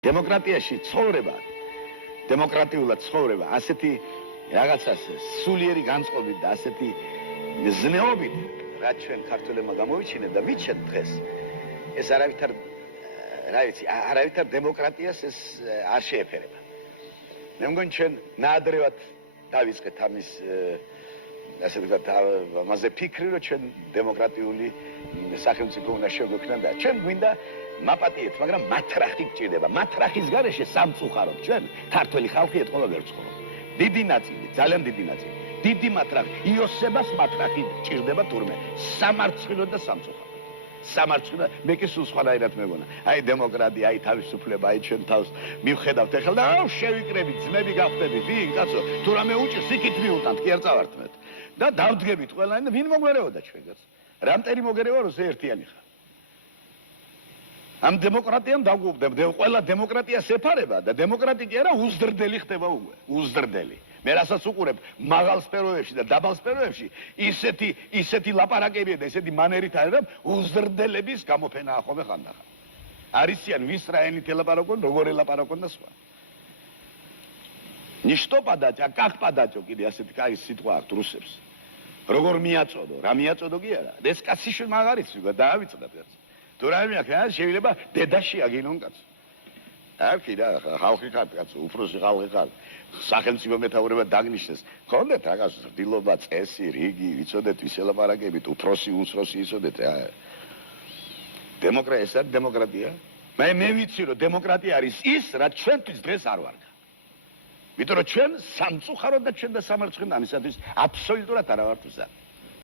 დემოკრატიაში ცხოვრება, დემოკრატიულად ცხოვრება, ასეთი რაღაცას სულიერი განწყობით და ასეთი ზნეობით, რაც ჩვენ ქართველებმა გამოვიჩინეთ და ვიცით დღეს, ეს არავითარ დემოკრატიას ეს არ შეეფერება. მე მგონი ჩვენ ნაადრევად დავიწყეთ ამის ასე ვთქვათ, ამაზე ფიქრი, რომ ჩვენ დემოკრატიული სახელმწიფო უნდა შეგვექმნა და ჩვენ გვინდა მაპატიეთ, მაგრამ მათრახი გჭირდება. მათრახის გარეშე სამწუხაროდ ჩვენ ქართველი ხალხი ეთყობა ვერ ვცხოვრობ. დიდი ნაწილი, ძალიან დიდი ნაწილი. დიდი მათრახი, იოსებას მათრახი გჭირდება თურმე. სამარცხვინო და სამწუხარო. სამარცხვინო, მე კი სულ სხვანაირად მეგონა. აი დემოკრატია, აი თავისუფლება, აი ჩვენ თავს მივხედავთ ახლა და აუ შევიკრებით, ძმები გავხდებით, ვინ კაცო, თუ რამე უჭირს, იქით მივუტანთ, კი არ წავართმეთ. და დავდგებით ყველანი და ვინ მოგვერეოდა ჩვენგანს? რა მტერი მოგერევა რომ ერთიანი ხარ? ამ დემოკრატიამ დაგუბრდება, ყველა დემოკრატიას ეფარება და დემოკრატი კი არა უზრდელი ხდება უკვე, უზრდელი. მე რასაც უყურებ მაღალ სფეროებში და დაბალ სფეროებში ისეთი ლაპარაკებია და ისეთი მანერით არის, რომ უზრდელების გამოფენაა ხოლმე ხანდახან. არისიან ვის რა ენით ელაპარაკონ, როგორ ელაპარაკონ და სხვა. Ничто подать, а как подать, კიდე ასეთი კაი სიტყვა აქვს რუსებს. როგორ მიაწოდო, რა მიაწოდო კი არა. ეს კაცი შენ მაგარიც ვიგა დაავიწყდათ კაცს. თუ რაიმე აქვს, შეიძლება დედაში აგინონ კაცს. არქი რა, ხალხი ხარ კაცო, უფროსი ხალხი ხარ. სახელმწიფო მეთაურება დაგნიშნეს. ხონდეთ რაღაც დილობა, წესი, რიგი, ვიცოდეთ ვის ელაპარაკებით, უფროსი, უსროსი იცოდეთ რა. დემოკრატია. მე ვიცი რომ დემოკრატია არის ის, რაც ჩვენთვის დღეს არ ვარგა. იმიტომ რომ ჩვენ სამწუხაროდ და ჩვენ და სამარცხვინო ამისათვის აბსოლუტურად არ ვართ მზად.